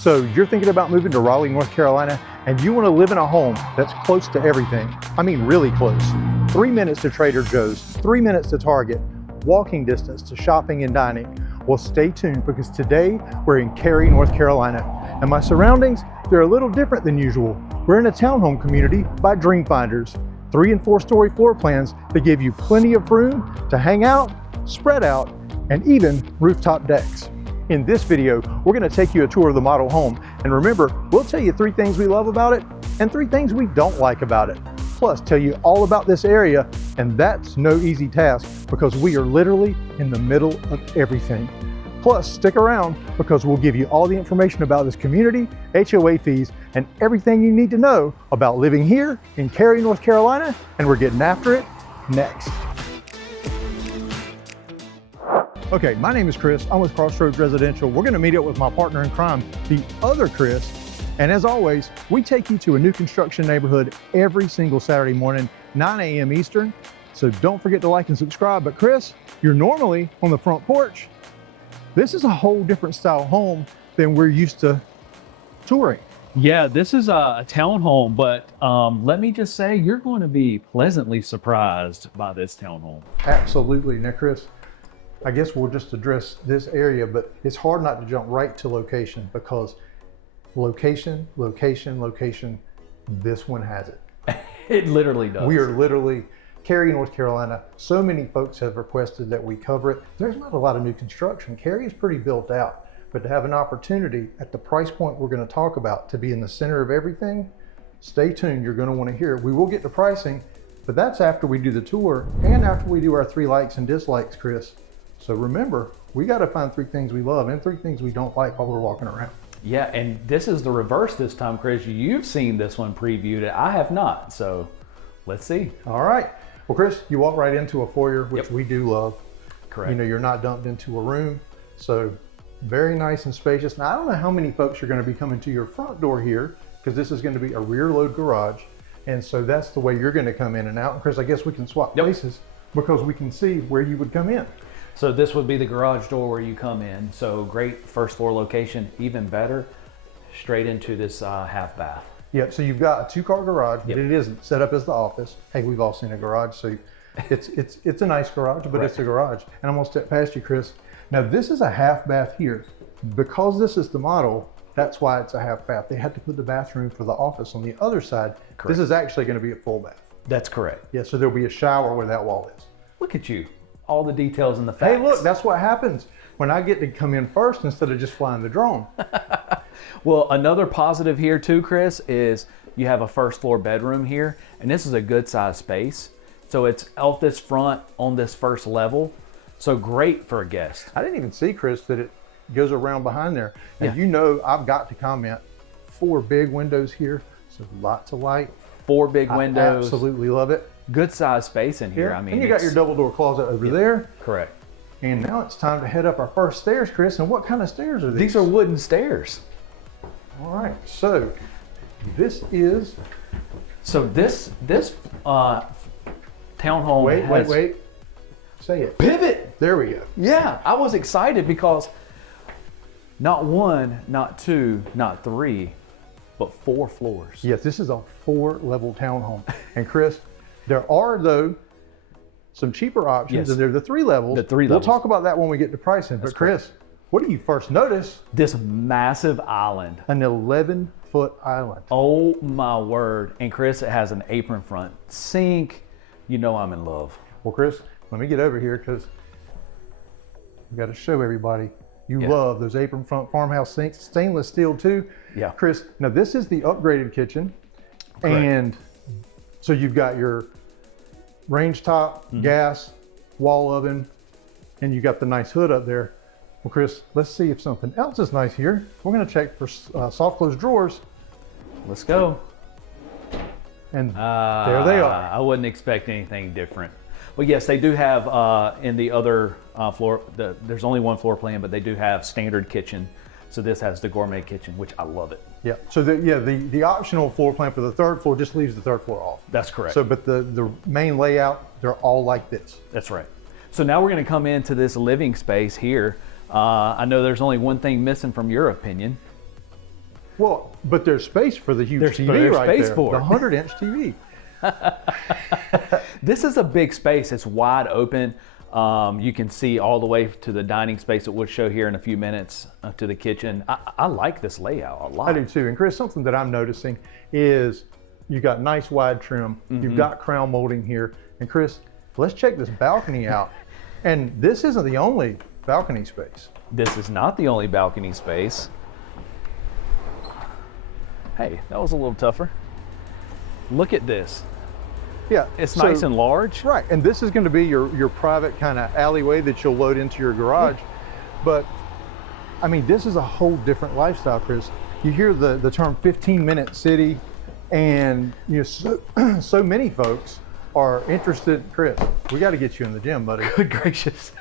So you're thinking about moving to Raleigh, North Carolina, and you want to live in a home that's close to everything. I mean, really close. 3 minutes to Trader Joe's, 3 minutes to Target, walking distance to shopping and dining. Well, stay tuned because today we're in Cary, North Carolina. And my surroundings, they're a little different than usual. We're in a townhome community by Dream Finders. 3 and 4 story floor plans that give you plenty of room to hang out, spread out, and even rooftop decks. In this video, we're going to take you a tour of the model home. And remember, we'll tell you 3 things we love about it and 3 things we don't like about it. Plus, tell you all about this area, and that's no easy task because we are literally in the middle of everything. Plus, stick around because we'll give you all the information about this community, HOA fees, and everything you need to know about living here in Cary, North Carolina, and we're getting after it next. Okay, my name is Chris. I'm with Crossroads Residential. We're gonna meet up with my partner in crime, the other Chris. And as always, we take you to a new construction neighborhood every single Saturday morning, 9 a.m. Eastern. So don't forget to like and subscribe. But Chris, you're normally on the front porch. This is a whole different style home than we're used to touring. Yeah, this is a townhome, but let me just say, you're going to be pleasantly surprised by this townhome. Absolutely. Now, Chris, I guess we'll just address this area, but it's hard not to jump right to location because location, location, location, this one has it. It literally does. We are literally Cary, North Carolina. So many folks have requested that we cover it. There's not a lot of new construction. Cary is pretty built out, but to have an opportunity at the price point we're going to talk about to be in the center of everything, stay tuned. You're going to want to hear it. We will get to pricing, but that's after we do the tour and after we do our 3 likes and dislikes, Chris. So remember, we got to find 3 things we love and 3 things we don't like while we're walking around. Yeah, and this is the reverse this time, Chris. You've seen this one previewed. I have not, so let's see. All right. Well, Chris, you walk right into a foyer, which Yep. we do love. Correct. You know, you're not dumped into a room. So very nice and spacious. Now, I don't know how many folks are going to be coming to your front door here because this is going to be a rear load garage. And so that's the way you're going to come in and out. And Chris, I guess we can swap places because we can see where you would come in. So this would be the garage door where you come in. So great first floor location, even better, straight into this half bath. Yep, so you've got a 2-car garage, but Yep. it isn't set up as the office. Hey, we've all seen a garage, so it's a nice garage, but Correct. it's a garage. And I'm gonna step past you, Chris. Now this is a half bath here. Because this is the model, that's why it's a half bath. They had to put the bathroom for the office on the other side. Correct. This is actually gonna be a full bath. That's correct. Yeah, so there'll be a shower where that wall is. Look at you, all the details and the facts. Hey, look, that's what happens when I get to come in first instead of just flying the drone. Well, another positive here too, Chris, is you have a first floor bedroom here, and this is a good size space. So it's off this front on this first level. So great for a guest. I didn't even see, Chris, that it goes around behind there. And Yeah. you know, I've got to comment, 4 big windows here, so lots of light. 4 big windows. I absolutely love it. Good size space in here. Yeah. I mean, and you got your double door closet over there. Correct. And now it's time to head up our first stairs, Chris. And what kind of stairs are these? These are wooden stairs. All right, so this is. So this townhome Wait. Say it. Pivot. There we go. Yeah, I was excited because not 1, not 2, not 3, but 4 floors. Yes, this is a 4-level townhome. And Chris, there are though some cheaper options, Yes. and they're the 3 levels. The 3 levels. We'll talk about that when we get to pricing. But Chris, what do you first notice? This massive island. An 11-foot island. Oh my word. And Chris, it has an apron front sink. You know I'm in love. Well, Chris, let me get over here because we got to show everybody you Yeah. love those apron front farmhouse sinks, stainless steel too. Yeah. Chris, now this is the upgraded kitchen. Correct. And so you've got your range top, gas, wall oven, and you got the nice hood up there. Well, Chris, let's see if something else is nice here. We're going to check for soft close drawers, Let's go. and there they are. I wouldn't expect anything different. But yes, they do have in the other floor, there's only 1 floor plan, but they do have standard kitchen. So this has the gourmet kitchen, which I love it. Yeah. So the optional floor plan for the 3rd floor just leaves the 3rd floor off. That's correct. So, but the main layout, they're all like this. That's right. So now we're going to come into this living space here. I know there's only one thing missing from your opinion. Well, but there's space for the huge TV there's right space there. for the it. 100-inch TV. This is a big space. It's wide open. You can see all the way to the dining space that we'll show here in a few minutes, to the kitchen. I like this layout a lot. I do too. And Chris, something that I'm noticing is you got nice wide trim. You've got crown molding here. And Chris, let's check this balcony out. And this isn't the only balcony space. This is not the only balcony space. Hey, that was a little tougher. Look at this. Yeah, It's so- nice and large. Right, and this is going to be your private kind of alleyway that you'll load into your garage. But I mean, this is a whole different lifestyle, Chris. You hear the term 15-minute city, and you know, so many folks are interested. Chris, we got to get you in the gym, buddy. Good gracious.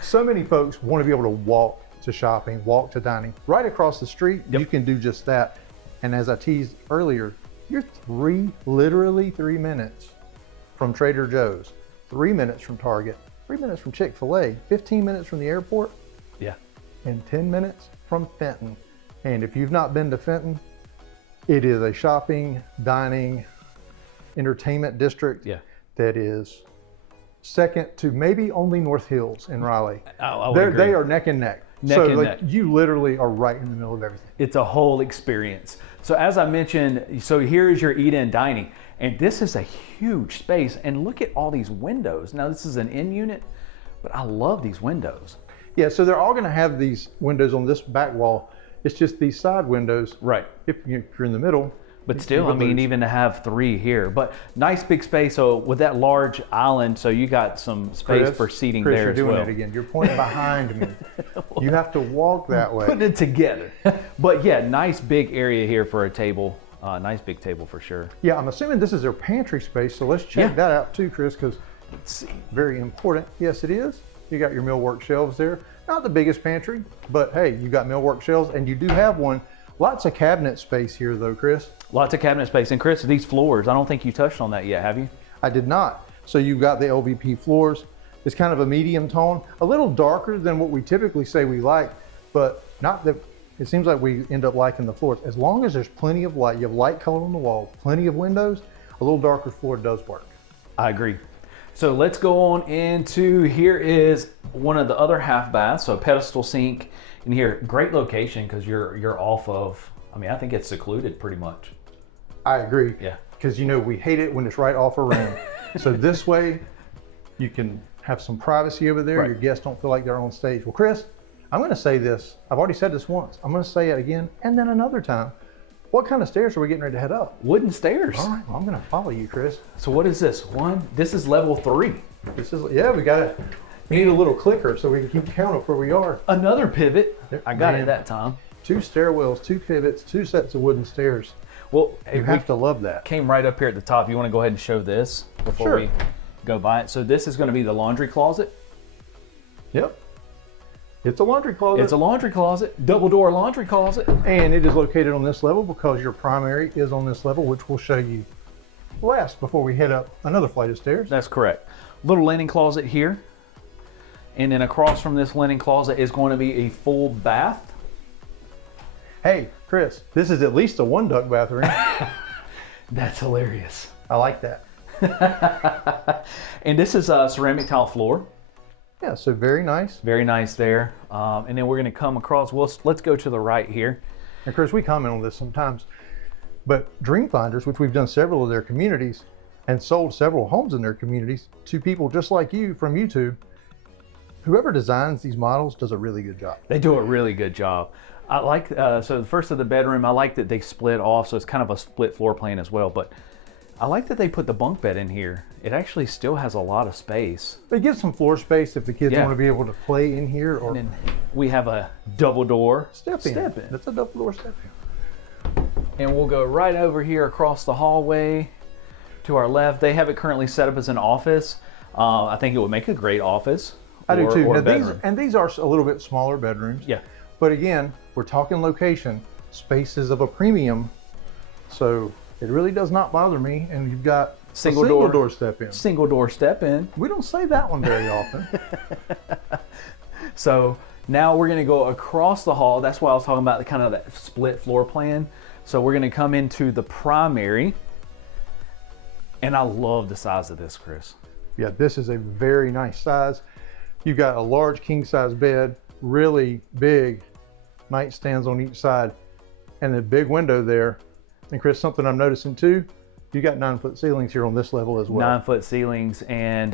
So many folks want to be able to walk to shopping, walk to dining. Right across the street, you can do just that. And as I teased earlier, you're literally 3 minutes from Trader Joe's, 3 minutes from Target, 3 minutes from Chick-fil-A, 15 minutes from the airport, Yeah. and 10 minutes from Fenton. And if you've not been to Fenton, it is a shopping, dining, entertainment district Yeah. that is second to maybe only North Hills in Raleigh. I would agree. They are neck and neck. Neck so and like, neck. you literally are right in the middle of everything. It's a whole experience. So as I mentioned, so here is your eat-in dining, and this is a huge space. And look at all these windows. Now this is an in unit, but I love these windows. Yeah, so they're all going to have these windows on this back wall. It's just these side windows. Right. If you're in the middle. But still, I mean, even to have 3 here, but nice big space. So with that large island, so you got some space for seating Chris, there you're as doing well. it again. You're pointing behind me. You have to walk that way. Putting it together. But yeah, nice big area here for a table. Nice big table for sure. Yeah, I'm assuming this is their pantry space, so let's check Yeah. that out too, Chris, because Let's see. very important. Yes, it is. You got your millwork shelves there. Not the biggest pantry, but hey, you got millwork shelves, and you do have one. Lots of cabinet space here, though, Chris. Lots of cabinet space. And Chris, these floors, I don't think you touched on that yet, have you? I did not. So you've got the LVP floors. It's kind of a medium tone, a little darker than what we typically say we like, but not that it seems like we end up liking the floors. As long as there's plenty of light, you have light color on the wall, plenty of windows, a little darker floor does work. I agree. So let's go on into, here is one of the other half baths, so pedestal sink in here. Great location because you're off of, I mean, I think it's secluded pretty much. I agree. Yeah. Because you know we hate it when it's right off a rim. So this way you can have some privacy over there. Right. Your guests don't feel like they're on stage. Well, Chris, I'm going to say this. I've already said this once. I'm going to say it again and then another time. What kind of stairs are we getting ready to head up? Wooden stairs. All right, well, I'm going to follow you, Chris. So what is this? This is level 3. This is, yeah, we need a little clicker so we can keep count of where we are. Another pivot. I got Man. it that time. 2 stairwells, 2 pivots, 2 sets of wooden stairs. Well, You we have to love that. came right up here at the top. You want to go ahead and show this before Sure. we go by it? So this is going to be the laundry closet. Yep. It's a laundry closet. It's a laundry closet, double door laundry closet. And it is located on this level because your primary is on this level, which we'll show you last before we head up another flight of stairs. That's correct. Little linen closet here. And then across from this linen closet is going to be a full bath. Hey, Chris, this is at least a 1-duct bathroom. That's hilarious. I like that. And this is a ceramic tile floor. Yeah, so very nice. Very nice there. And then we're going to come across. Well, let's go to the right here. And Chris, we comment on this sometimes, but Dream Finders, which we've done several of their communities and sold several homes in their communities to people just like you from YouTube, whoever designs these models does a really good job. They do a really good job. I like, so the first of the bedroom, I like that they split off, so it's kind of a split floor plan as well, but I like that they put the bunk bed in here. It actually still has a lot of space. It gives some floor space if the kids Yeah. want to be able to play in here or And then we have a double door step in. That's a double door step in. And we'll go right over here across the hallway to our left. They have it currently set up as an office. I think it would make a great office. I do too. Or Now bedroom. these are a little bit smaller bedrooms. Yeah. But again, we're talking location, spaces of a premium. So it really does not bother me. And you've got Single a door. door step in. Single door step in. We don't say that one very often. So Now we're gonna go across the hall. That's why I was talking about the kind of that split floor plan. So we're gonna come into the primary. And I love the size of this, Chris. Yeah, this is a very nice size. You've got a large king size bed, really big nightstands on each side, and a big window there. And Chris, something I'm noticing too, you got 9-foot ceilings here on this level as well. 9-foot ceilings, and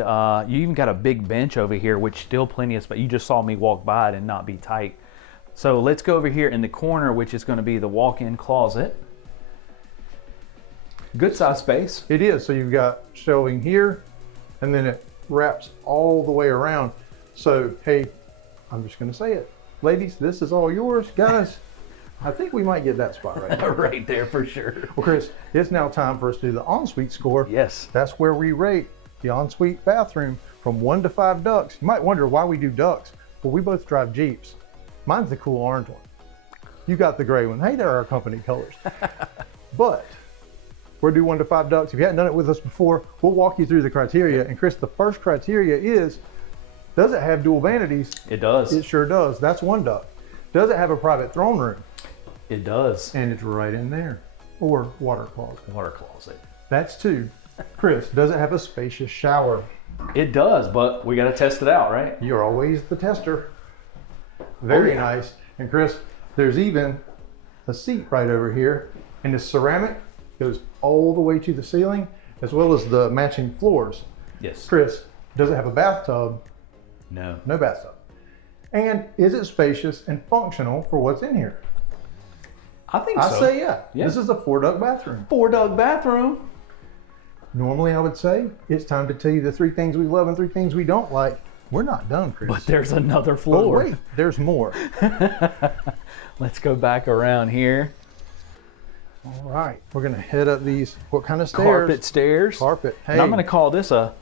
you even got a big bench over here, which still plenty of space. You just saw me walk by it and not be tight. So let's go over here in the corner, which is going to be the walk-in closet. Good size space. It is. So you've got shelving here, and then it wraps all the way around. So, hey, I'm just going to say it. Ladies, this is all yours. Guys, I think we might get that spot right there. Right there for sure. Well, Chris, it's now time for us to do the ensuite score. Yes. That's where we rate the ensuite bathroom from 1 to 5 ducks. You might wonder why we do ducks. Well, we both drive Jeeps. Mine's the cool orange one. You got the gray one. Hey, they're our company colors. But we'll do 1 to 5 ducks. If you hadn't done it with us before, we'll walk you through the criteria. And Chris, the first criteria is, does it have dual vanities? It does. It sure does. That's 1 duck. Does it have a private throne room? It does. And it's right in there. Or water closet. Water closet. That's 2. Chris, does it have a spacious shower? It does, but we got to test it out, right? You're always the tester. Very nice. And Chris, there's even a seat right over here. And the ceramic goes all the way to the ceiling, as well as the matching floors. Yes. Chris, does it have a bathtub? No. No bathtub. And is it spacious and functional for what's in here? I think so. I say yeah. This is a 4-duct bathroom. 4-duct bathroom. Normally I would say it's time to tell you the 3 things we love and 3 things we don't like. We're not done, Chris. But there's another But floor. wait, there's more. Let's go back around here. All right, we're gonna head up these, what kind of stairs? Carpet stairs. Carpet. Hey. And I'm gonna call this a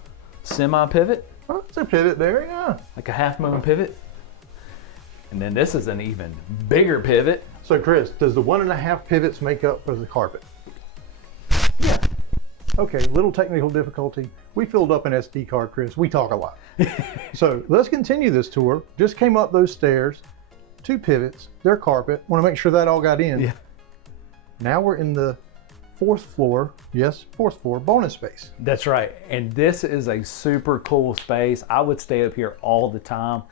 semi-pivot, Oh, it's a pivot there, yeah. like a half-moon pivot. And then this is an even bigger pivot. So Chris, does the 1.5 pivots make up for the carpet? Yeah. Okay, little technical difficulty. We filled up an SD card, Chris. We talk a lot. So let's continue this tour. Just came up those stairs, 2 pivots, their carpet. Want to make sure that all got in. Yeah. Now we're in the 4th floor. Yes, 4th floor bonus space. That's right. And this is a super cool space. I would stay up here all the time.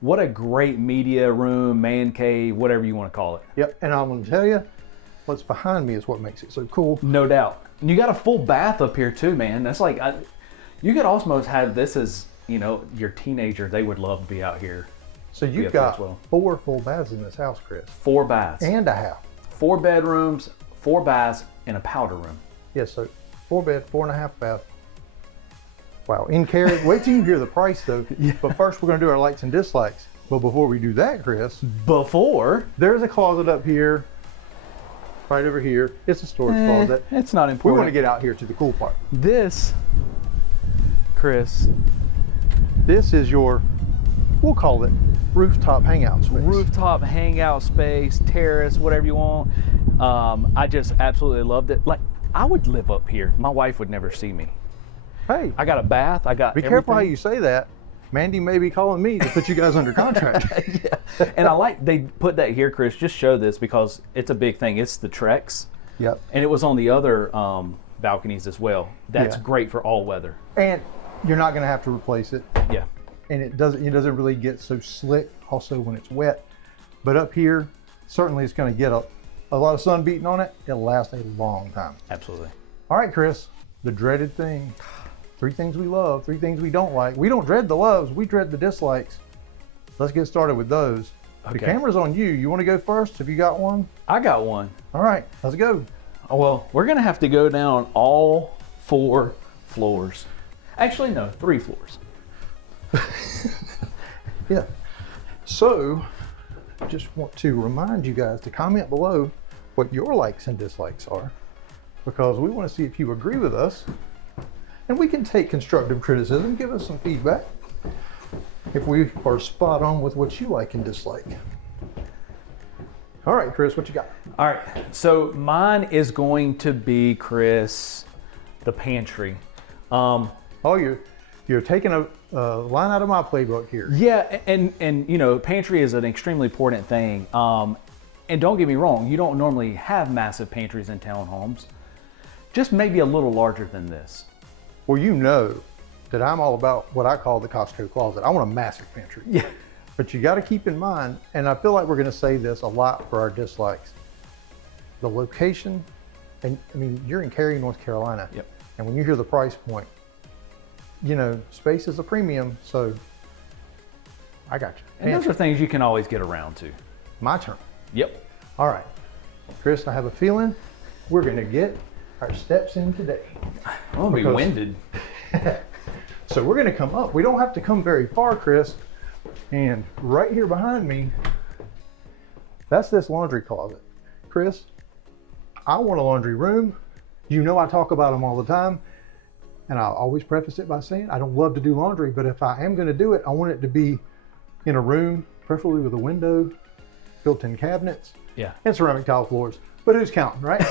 What a great media room, man cave, whatever you want to call it. Yep, and I'm gonna tell you, what's behind me is what makes it so cool. No doubt. And you got a full bath up here too, man. That's like, you could almost have this as, you know, your teenager. They would love to be out here. So you've got 4 full baths in this house, Chris. 4 baths. And a half. 4 bedrooms, 4 baths, and a powder room. Yes, so 4 bed, 4.5 bath. Wow, in Cary, wait till you hear the price though. Yeah. But first we're gonna do our likes and dislikes. But before we do that, Chris. There's a closet up here, right over here. It's a storage closet. It's not We important. wanna get out here to the cool part. This, Chris. This is your, we'll call it rooftop hangout space. Rooftop hangout space, terrace, whatever you want. I just absolutely loved it. Like, I would live up here. My wife would never see me. Hey, I got a bath. I got be careful how you say that. Mandy may be calling me to put you guys under contract. Yeah. And I like they put that here, Chris. Just show this because it's a big thing. It's the Trex. Yep. And it was on the other balconies as well. That's Yeah. great for all weather. And you're not gonna have to replace it. Yeah. And it doesn't really get so slick also when it's wet. But up here, certainly it's gonna get a lot of sun beating on it. It'll last a long time. Absolutely. All right, Chris, the dreaded thing. 3 things we love, 3 things we don't like. We don't dread the loves, we dread the dislikes. Let's get started with those. The Okay. camera's on you. You wanna go first? Have you got one? I got one. All right, let's go. Oh, well, we're gonna have to go down all 4 floors. Actually, no, 3 floors. Yeah. So, I just want to remind you guys to comment below what your likes and dislikes are, because we want to see if you agree with us, and we can take constructive criticism, give us some feedback if we are spot on with what you like and dislike. All right, Chris, what you got? All right, so mine is going to be, Chris, the pantry. Oh, You're taking a line out of my playbook here. Yeah, and you know, pantry is an extremely important thing. And don't get me wrong, you don't normally have massive pantries in townhomes. Just maybe a little larger than this. Well, you know that I'm all about what I call the Costco closet. I want a massive pantry. Yeah. But you got to keep in mind, and I feel like we're going to say this a lot for our dislikes, the location. And I mean, you're in Cary, North Carolina. Yep. And when you hear the price point, you know, space is a premium. So I got you. And those are things you can always get around to. My turn. Yep. All right. Chris, I have a feeling we're going to get our steps in today. I'm going to be winded. So we're going to come up. We don't have to come very far, Chris. And right here behind me, that's this laundry closet. Chris, I want a laundry room. You know I talk about them all the time. And I'll always preface it by saying I don't love to do laundry, but if I am going to do it, I want it to be in a room, preferably with a window, built-in cabinets, Yeah. and ceramic tile floors. But who's counting, right?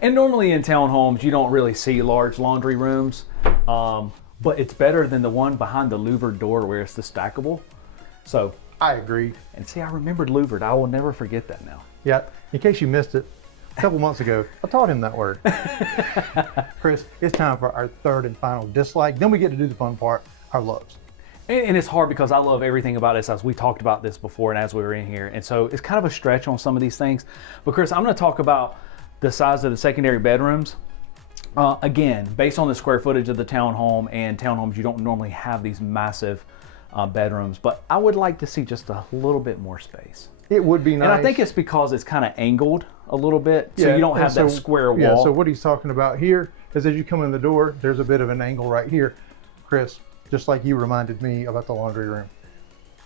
And normally in townhomes, you don't really see large laundry rooms, but it's better than the one behind the louvered door where it's the stackable. So, I agree. and see, I remembered louvered. I will never forget that now. Yeah, in case you missed it, a couple months ago, I taught him that word. Chris, it's time for our third and final dislike. Then we get to do the fun part, our loves. And it's hard because I love everything about this, as we talked about this before and as we were in here. And so it's kind of a stretch on some of these things. But Chris, I'm going to talk about the size of the secondary bedrooms. Again, based on the square footage of the townhome, and townhomes, you don't normally have these massive bedrooms. But I would like to see just a little bit more space. It would be nice. And I think it's because it's kind of angled a little bit, so you don't have that square wall. Yeah, so what he's talking about here is as you come in the door, there's a bit of an angle right here. Chris, just like you reminded me about the laundry room,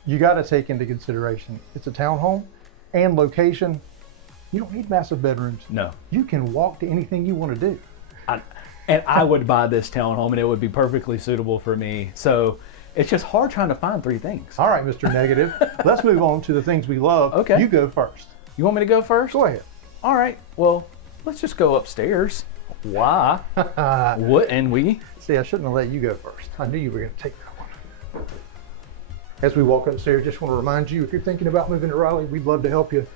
you got to take into consideration it's a townhome and location. You don't need massive bedrooms. No. You can walk to anything you want to do. And I would buy this townhome, and it would be perfectly suitable for me. So it's just hard trying to find three things. All right, Mr. Negative. Let's move on to the things we love. Okay. You go first. You want me to go first? Go ahead. All right. Well, let's just go upstairs. Why wouldn't we? See, I shouldn't have let you go first. I knew you were going to take that one. As we walk upstairs, just want to remind you, if you're thinking about moving to Raleigh, we'd love to help you.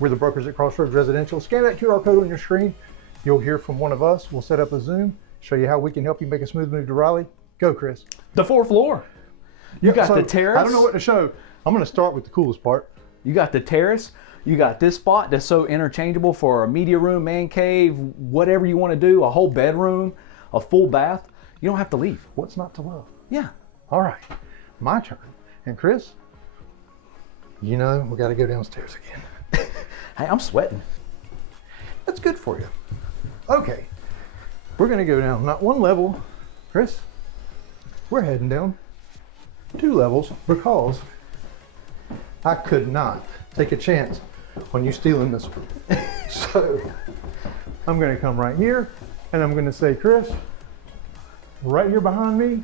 We're the brokers at Crossroads Residential. Scan that QR code on your screen. You'll hear from one of us. We'll set up a Zoom, show you how we can help you make a smooth move to Raleigh. Go, Chris. The fourth floor. You got So, the terrace. I don't know what to show. I'm going to start with the coolest part. You got the terrace. You got this spot that's so interchangeable for a media room, man cave, whatever you want to do, a whole bedroom, a full bath. You don't have to leave. What's not to love? Yeah. All right, my turn. And Chris, you know, we got to go downstairs again. Hey, I'm sweating. That's good for you. Okay, we're going to go down not one level, Chris. We're heading down 2 levels because I could not take a chance on you stealing this one. So I'm going to come right here and I'm going to say, Chris, right here behind me,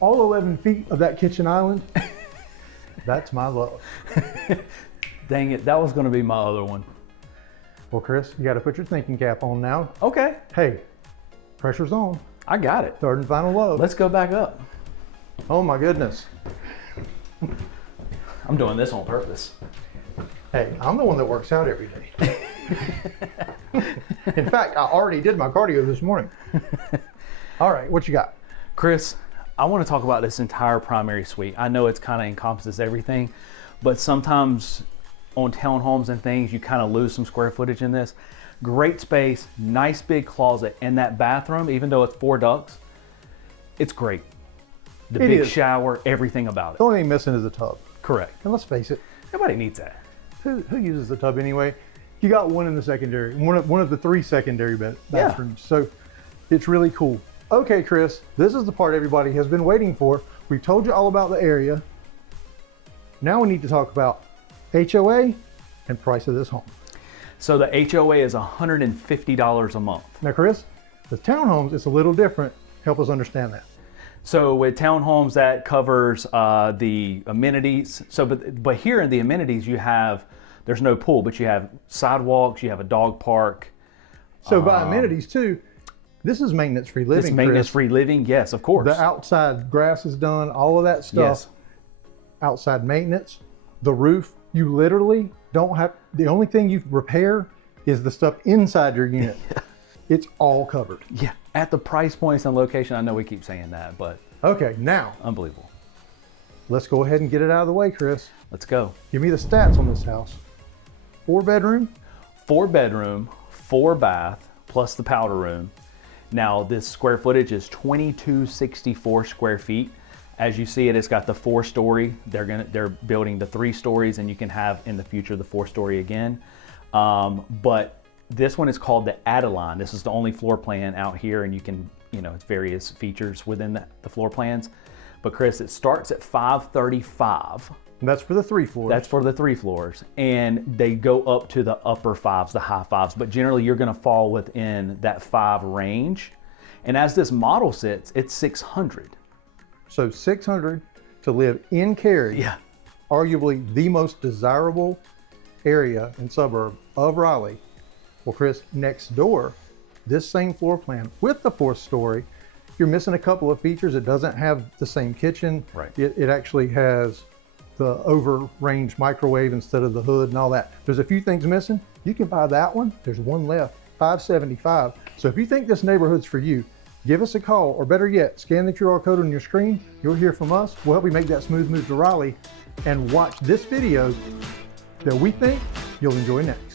all 11 feet of that kitchen island, that's my love. Dang it, that was going to be my other one. Well, Chris, you got to put your thinking cap on now. Okay, Hey, pressure's on. I got it. Third and final love. Let's go back up. Oh my goodness. I'm doing this on purpose. Hey, I'm the one that works out every day. In fact, I already did my cardio this morning. All right, what you got? Chris, I want to talk about this entire primary suite. I know it's kind of encompasses everything, but sometimes on townhomes and things, you kind of lose some square footage in this. Great space, nice big closet, and that bathroom, even though it's 4 ducts, it's great. The It big is. shower, everything about The it. only thing missing is a tub. Correct. And let's face it, Nobody needs that. who uses the tub anyway? You got one in the secondary, one of the 3 secondary bathrooms. So it's really cool. Okay, Chris, this is the part everybody has been waiting for. We've told you all about the area. Now we need to talk about HOA and price of this home. So the HOA is $150 a month. Now, Chris, with townhomes, it's a little different. Help us understand that. So with townhomes, that covers the amenities. So, but here in the amenities, there's no pool, but you have sidewalks, you have a dog park. So by amenities too, This is maintenance-free living, This maintenance-free living, yes, of course. The outside grass is done, all of that stuff. Yes. Outside maintenance, the roof, you literally don't have, the only thing you repair is the stuff inside your unit. It's all covered. Yeah, at the price points and location, I know we keep saying that, but Okay, now, unbelievable. let's go ahead and get it out of the way, Chris. Let's go. Give me the stats on this house. 4-bedroom, 4-bedroom, 4-bath, plus the powder room. Now this square footage is 2264 square feet. As you see it, it's got the 4-story. They're building the 3 stories, and you can have in the future the 4-story again. But this one is called the Adeline. This is the only floor plan out here, and you can, it's various features within the floor plans. But Chris, it starts at 535. and that's for the 3 floors. That's for the 3 floors, and they go up to the upper 5s, the high 5s, but generally you're gonna fall within that 5 range. And as this model sits, it's 600. So 600 to live in Cary, Yeah. arguably the most desirable area and suburb of Raleigh. Well, Chris, next door, this same floor plan with the 4th story, you're missing a couple of features. It doesn't have the same kitchen. Right. It actually has the over range microwave instead of the hood and all that. There's a few things missing. You can buy that one. There's one left, $575. So if you think this neighborhood's for you, give us a call, or better yet, scan the QR code on your screen. You'll hear from us. We'll help you make that smooth move to Raleigh, and watch this video that we think you'll enjoy next.